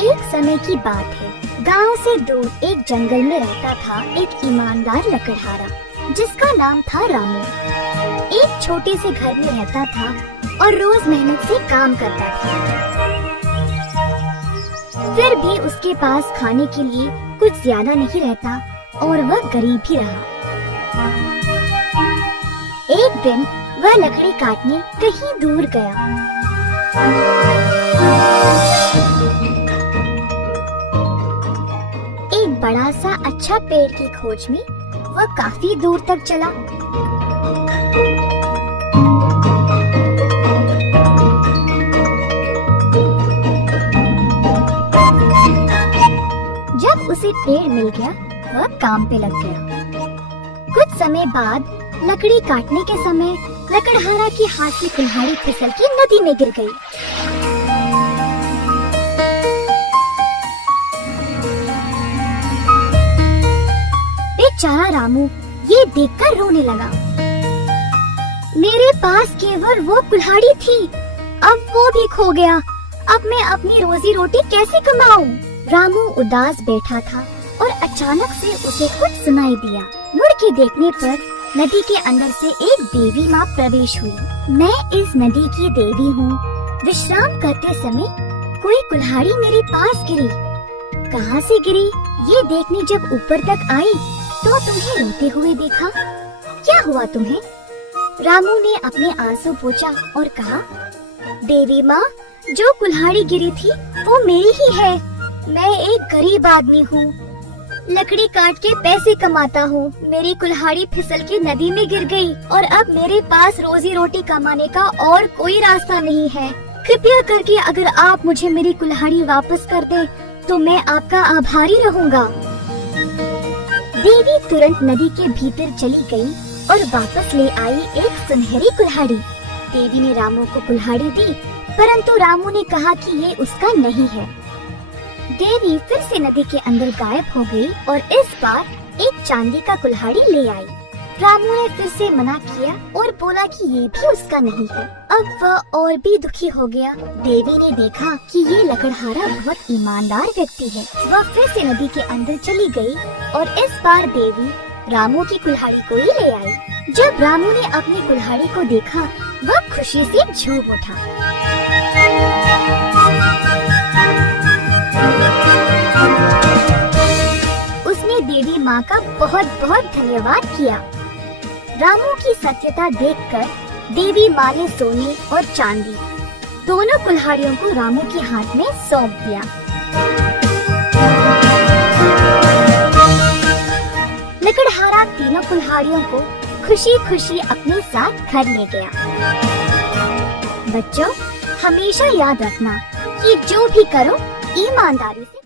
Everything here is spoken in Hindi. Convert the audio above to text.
एक समय की बात है। गांव से दूर एक जंगल में रहता था एक ईमानदार लकड़हारा जिसका नाम था रामू। एक छोटे से घर में रहता था और रोज मेहनत से काम करता था। फिर भी उसके पास खाने के लिए कुछ ज्यादा नहीं रहता और वह गरीब ही रहा। एक दिन वह लकड़ी काटने कहीं दूर गया। एक बड़ा सा अच्छा पेड़ की खोज में वह काफी दूर तक चला। जब उसे पेड़ मिल गया, वह काम पे लग गया। कुछ समय बाद लकड़ी काटने के समय लकड़हारा की हाथ की कुल्हाड़ी फिसल के नदी में गिर गई। बेचारा रामू ये देखकर रोने लगा। मेरे पास केवल वो कुल्हाड़ी थी, अब वो भी खो गया। अब मैं अपनी रोजी रोटी कैसे कमाऊं? रामू उदास बैठा था और अचानक से उसे कुछ सुनाई दिया। मुड़ के देखने पर नदी के अंदर से एक देवी माँ प्रवेश हुई। मैं इस नदी की देवी हूँ। विश्राम करते समय कोई कुल्हाड़ी मेरे पास गिरी। कहाँ से गिरी ये देखने जब ऊपर तक आई तो तुम्हें रोते हुए देखा। क्या हुआ तुम्हें? रामू ने अपने आंसू पोंछा और कहा, देवी माँ, जो कुल्हाड़ी गिरी थी वो मेरी ही है। मैं एक गरीब आदमी हूँ, लकड़ी काट के पैसे कमाता हूँ। मेरी कुल्हाड़ी फिसल के नदी में गिर गई और अब मेरे पास रोजी रोटी कमाने का और कोई रास्ता नहीं है। कृपया करके अगर आप मुझे मेरी कुल्हाड़ी वापस कर दें तो मैं आपका आभारी रहूँगा। देवी तुरंत नदी के भीतर चली गई और वापस ले आई एक सुनहरी कुल्हाड़ी। देवी ने रामू को कुल्हाड़ी दी, परंतु रामू ने कहा कि ये उसका नहीं है। देवी फिर से नदी के अंदर गायब हो गई और इस बार एक चांदी का कुल्हाड़ी ले आई। रामू ने फिर से मना किया और बोला कि ये भी उसका नहीं है। अब वह और भी दुखी हो गया। देवी ने देखा कि ये लकड़हारा बहुत ईमानदार व्यक्ति है। वह फिर से नदी के अंदर चली गई और इस बार देवी रामू की कुल्हाड़ी को ही ले आई। जब रामू ने अपनी कुल्हाड़ी को देखा, वह खुशी से झूम उठा। उसने देवी माँ का बहुत बहुत धन्यवाद किया। रामू की सत्यता देखकर देवी माँ ने सोने और चांदी दोनों कुल्हाड़ियों को रामू के हाथ में सौंप दिया। लकड़हारा तीनों कुल्हाड़ियों को खुशी खुशी अपने साथ घर ले गया। बच्चों, हमेशा याद रखना कि जो भी करो ईमानदारी से